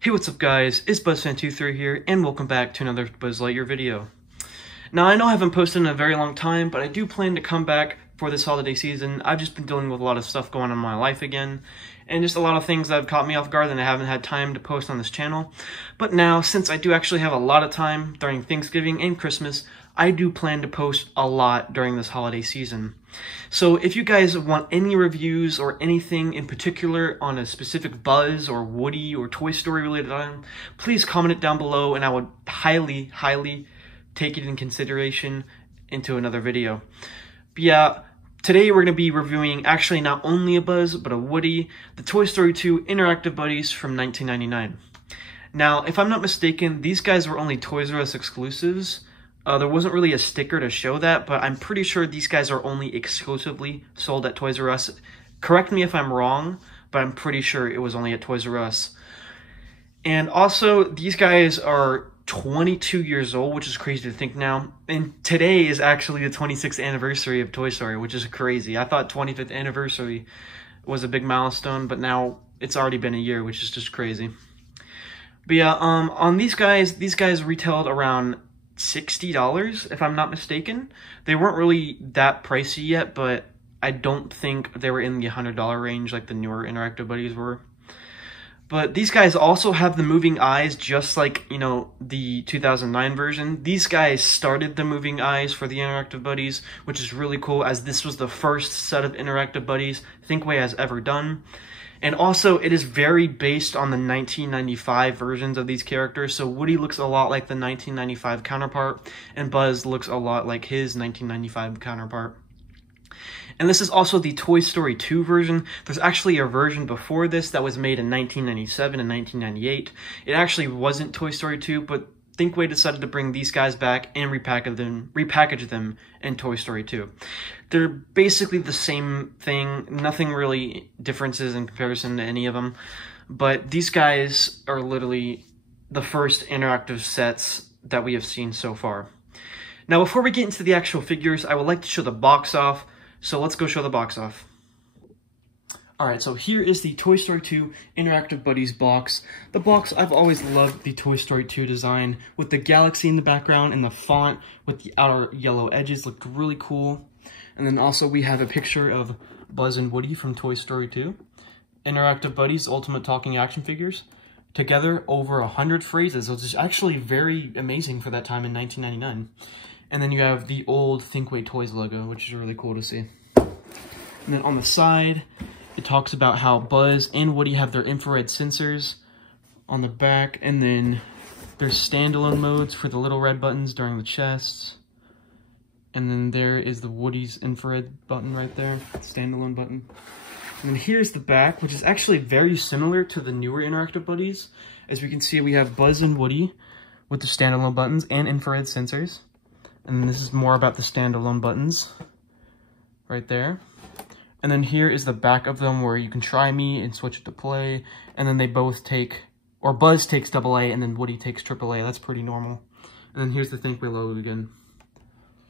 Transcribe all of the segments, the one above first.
Hey, what's up guys, it's BuzzFan23 here, and welcome back to another Buzz Lightyear video. Now, I know I haven't posted in a very long time, but I do plan to come back for this holiday season. I've just been dealing with a lot of stuff going on in my life again, and just a lot of things that have caught me off guard and I haven't had time to post on this channel. But now, since I do actually have a lot of time during Thanksgiving and Christmas, I do plan to post a lot during this holiday season. So if you guys want any reviews or anything in particular on a specific Buzz or Woody or Toy Story related item, please comment it down below and I would highly take it in consideration into another video. But yeah, today we're going to be reviewing actually not only a Buzz, but a Woody, the Toy Story 2 Interactive Buddies from 1999. Now, if I'm not mistaken, these guys were only Toys R Us exclusives. There wasn't really a sticker to show that, but I'm pretty sure these guys are only exclusively sold at Toys R Us. Correct me if I'm wrong, but I'm pretty sure it was only at Toys R Us. And also, these guys are 22 years old, which is crazy to think now. And today is actually the 26th anniversary of Toy Story, which is crazy. I thought 25th anniversary was a big milestone, but now it's already been a year, which is just crazy. But yeah, on these guys retailed around $60, if I'm not mistaken. They weren't really that pricey yet, but I don't think they were in the $100 range like the newer Interactive Buddies were. But these guys also have the moving eyes, just like, you know, the 2009 version. These guys started the moving eyes for the Interactive Buddies, which is really cool, as this was the first set of Interactive Buddies Thinkway has ever done. And also, it is very based on the 1995 versions of these characters, so Woody looks a lot like the 1995 counterpart, and Buzz looks a lot like his 1995 counterpart. And this is also the Toy Story 2 version. There's actually a version before this that was made in 1997 and 1998. It actually wasn't Toy Story 2, but Thinkway decided to bring these guys back and repackage them in Toy Story 2. They're basically the same thing, nothing really differences in comparison to any of them, but these guys are literally the first interactive sets that we have seen so far. Now, before we get into the actual figures, I would like to show the box off, so let's go show the box off. Alright, so here is the Toy Story 2 Interactive Buddies box. The box, I've always loved the Toy Story 2 design, with the galaxy in the background and the font with the outer yellow edges looked really cool. And then also we have a picture of Buzz and Woody from Toy Story 2. Interactive Buddies Ultimate Talking Action Figures. Together, over 100 phrases, which is actually very amazing for that time in 1999. And then you have the old Thinkway Toys logo, which is really cool to see. And then on the side, it talks about how Buzz and Woody have their infrared sensors on the back, and then there's standalone modes for the little red buttons during the chests. And then there is the Woody's infrared button right there, standalone button. And then here's the back, which is actually very similar to the newer Interactive Buddies. As we can see, we have Buzz and Woody with the standalone buttons and infrared sensors. And then this is more about the standalone buttons right there. And then here is the back of them where you can try me and switch it to play. And then they both take, or Buzz takes AA and then Woody takes AAA. That's pretty normal. And then here's the Thinkway logo again.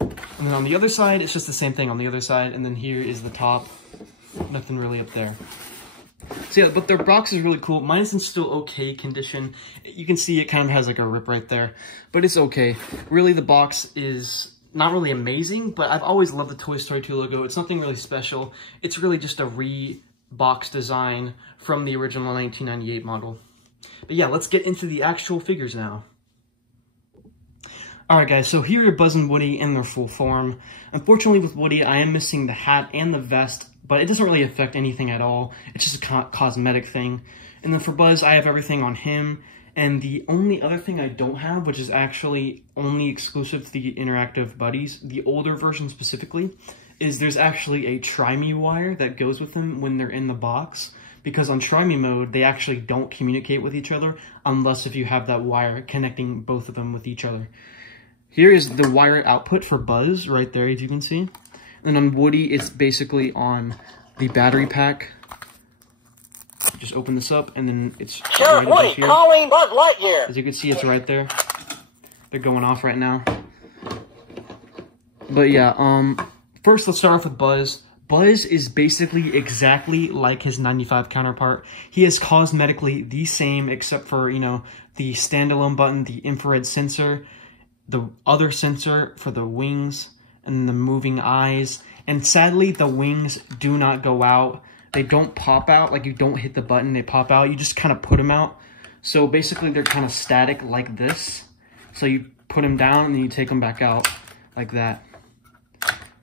And then on the other side, it's just the same thing on the other side. And then here is the top. Nothing really up there. So yeah, but their box is really cool. Mine is in still okay condition. You can see it kind of has like a rip right there. But it's okay. Really, the box is not really amazing, but I've always loved the Toy Story 2 logo. It's nothing really special. It's really just a re-box design from the original 1998 model. But yeah, let's get into the actual figures now. Alright guys, so here are Buzz and Woody in their full form. Unfortunately with Woody, I am missing the hat and the vest, but it doesn't really affect anything at all. It's just a cosmetic thing. And then for Buzz, I have everything on him. And the only other thing I don't have, which is actually only exclusive to the Interactive Buddies, the older version specifically, is there's actually a Try-Me wire that goes with them when they're in the box. Because on Try-Me mode, they actually don't communicate with each other unless if you have that wire connecting both of them with each other. Here is the wire output for Buzz right there, as you can see. And on Woody, it's basically on the battery pack. Just open this up, and then it's Sheriff right Woody here. calling Buzz Lightyear. As you can see, it's right there. They're going off right now. But yeah, first let's start off with Buzz. Buzz is basically exactly like his 95 counterpart. He is cosmetically the same except for, you know, the standalone button, the infrared sensor, the other sensor for the wings, and the moving eyes. And sadly, the wings do not go out. They don't pop out, like you don't hit the button, they pop out. You just kind of put them out. So basically, they're kind of static like this. So you put them down and then you take them back out like that.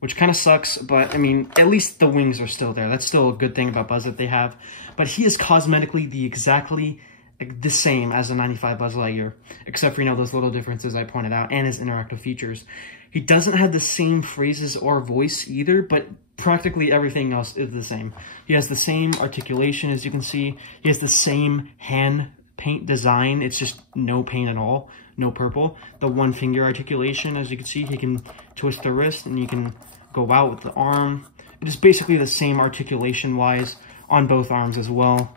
Which kind of sucks, but I mean, at least the wings are still there. That's still a good thing about Buzz that they have. But he is cosmetically exactly the same as the 95 Buzz Lightyear, except for, you know, those little differences I pointed out and his interactive features. He doesn't have the same phrases or voice either, but practically everything else is the same. He has the same articulation, as you can see. He has the same hand paint design. It's just no paint at all, no purple. The one finger articulation, as you can see, he can twist the wrist and you can go out with the arm. It is basically the same articulation-wise on both arms as well.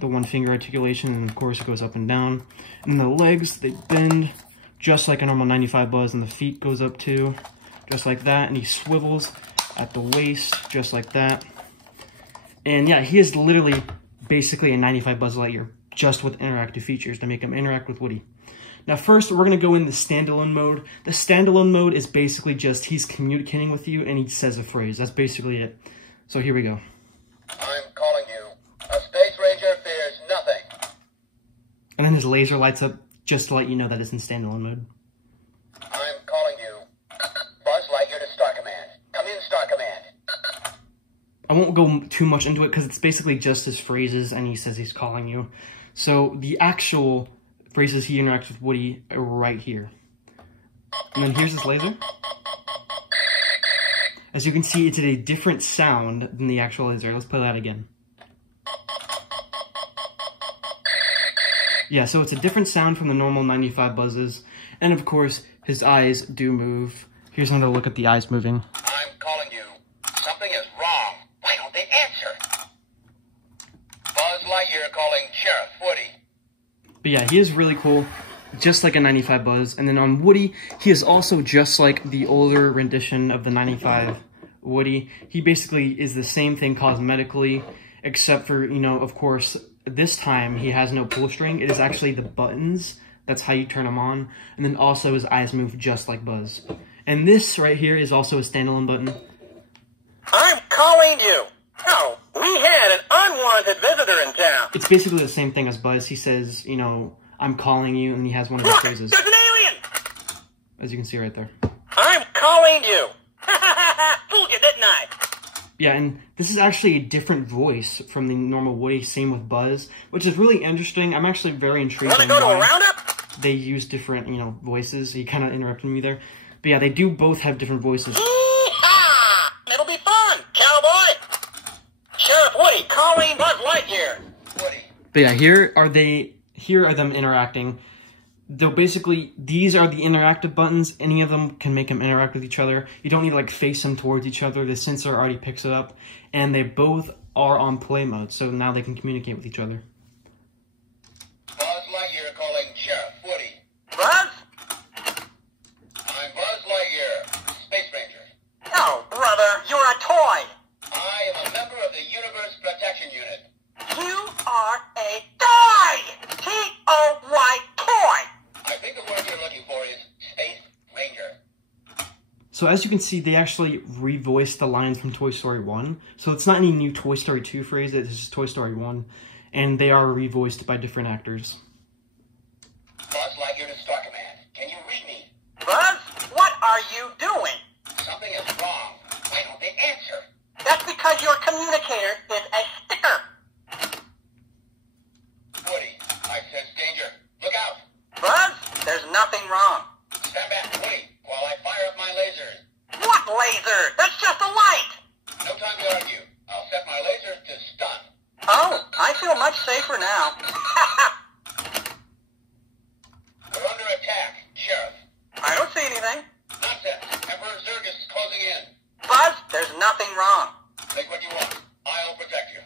The one finger articulation, and of course it goes up and down. And the legs, they bend just like a normal 95 Buzz, and the feet goes up too, just like that. And he swivels at the waist, just like that. And yeah, he is literally basically a 95 Buzz Lightyear, just with interactive features to make him interact with Woody. Now first, we're going to go in the standalone mode. The standalone mode is basically just he's communicating with you and he says a phrase. That's basically it. So here we go. I'm calling you. A Space Ranger fears nothing. And then his laser lights up just to let you know that it's in standalone mode. I'm calling you. Buzz Lightyear to Star Command. Come in, Star Command. I won't go too much into it because it's basically just his phrases and he says he's calling you. So the actual phrases he interacts with Woody are right here. And then here's his laser. As you can see, it's a different sound than the actual laser. Let's play that again. Yeah, so it's a different sound from the normal 95 Buzzes. And of course, his eyes do move. Here's another look at the eyes moving. I'm calling you. Something is wrong. Why don't they answer? Buzz Lightyear calling Sheriff Woody. But yeah, he is really cool, just like a 95 Buzz. And then on Woody, he is also just like the older rendition of the 95 Woody. He basically is the same thing cosmetically, except for, you know, of course, this time he has no pull string. It is actually the buttons. That's how you turn them on. And then also his eyes move just like Buzz. And this right here is also a standalone button. I'm calling you. Oh, we had an unwanted visitor in town. It's basically the same thing as Buzz. He says, you know, I'm calling you, and he has one of his phrases. There's an alien! As you can see right there. I'm calling you. Fooled you, didn't I? Yeah, and this is actually a different voice from the normal Woody, same with Buzz, which is really interesting. I'm actually very intrigued. Want to go to a roundup? They use different, you know, voices. He kind of interrupted me there. But yeah, they do both have different voices. Yee-haw! It'll be fun, cowboy. Sheriff Woody calling Buzz Lightyear. Woody. But yeah, here are them interacting. They're basically, these are the interactive buttons. Any of them can make them interact with each other. You don't need to like face them towards each other. The sensor already picks it up. And they both are on play mode, so now they can communicate with each other. Buzz Lightyear calling Sheriff Woody. Buzz? I'm Buzz Lightyear, Space Ranger. Oh, brother, you're a toy. I am a member of the Universe Protection Unit. You are a toy! T-O-Y, toy! I think the word you're looking for is Space Ranger. So as you can see, they actually revoiced the lines from Toy Story 1. So it's not any new Toy Story 2 phrase, it's just Toy Story 1. And they are revoiced by different actors. Buzz Lightyear to Star Command. Can you read me? Buzz, what are you doing? Something is wrong. Why don't they answer? That's because your communicator is a sticker. Woody, I sense danger. Look out. Buzz, there's nothing wrong. Stand back, Woody, while I fire up my lasers. What laser? That's just a light. No time to argue. I'll set my lasers to stun. Oh, I feel much safer now. We're under attack, Sheriff. I don't see anything. Nonsense. Emperor Zurg is closing in. Buzz, there's nothing wrong. Think what you want. I'll protect you.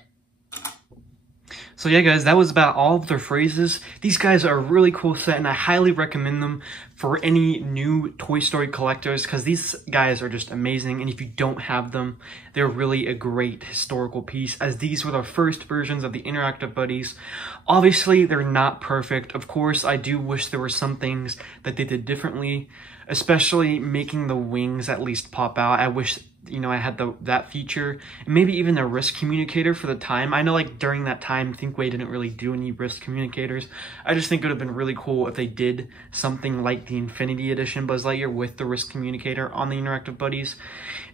So yeah, guys, that was about all of their phrases. These guys are a really cool set, and I highly recommend them for any new Toy Story collectors, because these guys are just amazing, and if you don't have them, they're really a great historical piece, as these were the first versions of the interactive buddies. Obviously, they're not perfect. Of course, I do wish there were some things that they did differently, especially making the wings at least pop out. I wish, you know, I had that feature, and maybe even a wrist communicator for the time. I know, like, during that time, Thinkway didn't really do any wrist communicators. I just think it would have been really cool if they did something like the Infinity Edition Buzz Lightyear with the wrist communicator on the interactive buddies.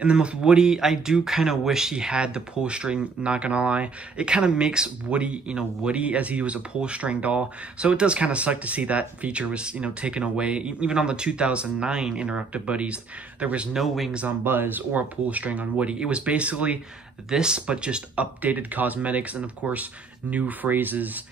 And then with Woody, I do kind of wish he had the pull string, not gonna lie. It kind of makes Woody, you know, Woody as he was a pull string doll. So it does kind of suck to see that feature was, you know, taken away. Even on the 2009 interactive buddies, there was no wings on Buzz or a pull string on Woody. It was basically this, but just updated cosmetics and, of course, new phrases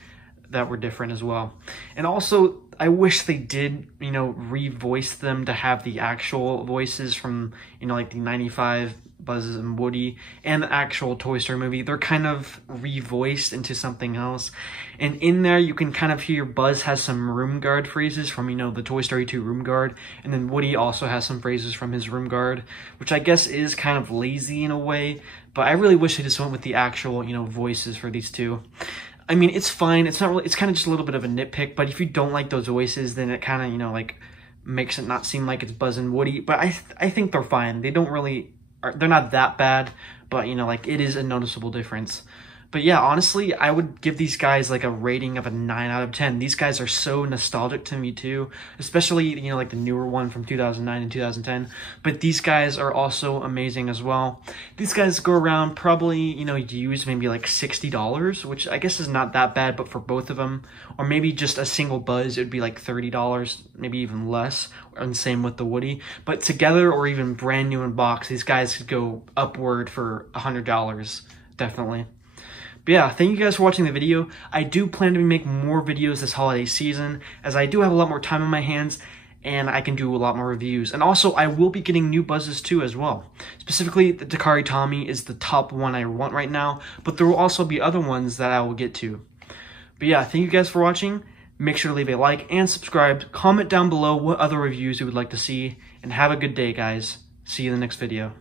that were different as well. And also, I wish they did, you know, revoice them to have the actual voices from, you know, like the 95 Buzz and Woody and the actual Toy Story movie. They're kind of revoiced into something else. And in there, you can kind of hear Buzz has some room guard phrases from, you know, the Toy Story 2 room guard. And then Woody also has some phrases from his room guard, which I guess is kind of lazy in a way. But I really wish they just went with the actual, you know, voices for these two. I mean, it's fine. It's not really, it's kind of just a little bit of a nitpick, but if you don't like those voices, then it kind of, you know, like makes it not seem like it's Buzz and Woody. But I think they're fine. They don't really, they're not that bad, but, you know, like, it is a noticeable difference. But yeah, honestly, I would give these guys like a rating of a 9 out of 10. These guys are so nostalgic to me too, especially, you know, like the newer one from 2009 and 2010. But these guys are also amazing as well. These guys go around probably, you know, used maybe like $60, which I guess is not that bad, but for both of them, or maybe just a single Buzz, it would be like $30, maybe even less, and same with the Woody. But together, or even brand new in box, these guys could go upward for $100, definitely. But yeah, thank you guys for watching the video. I do plan to make more videos this holiday season, as I do have a lot more time on my hands, and I can do a lot more reviews. And also, I will be getting new Buzzes too as well. Specifically, the Dakari Tommy is the top one I want right now, but there will also be other ones that I will get to. But yeah, thank you guys for watching. Make sure to leave a like and subscribe. Comment down below what other reviews you would like to see, and have a good day, guys. See you in the next video.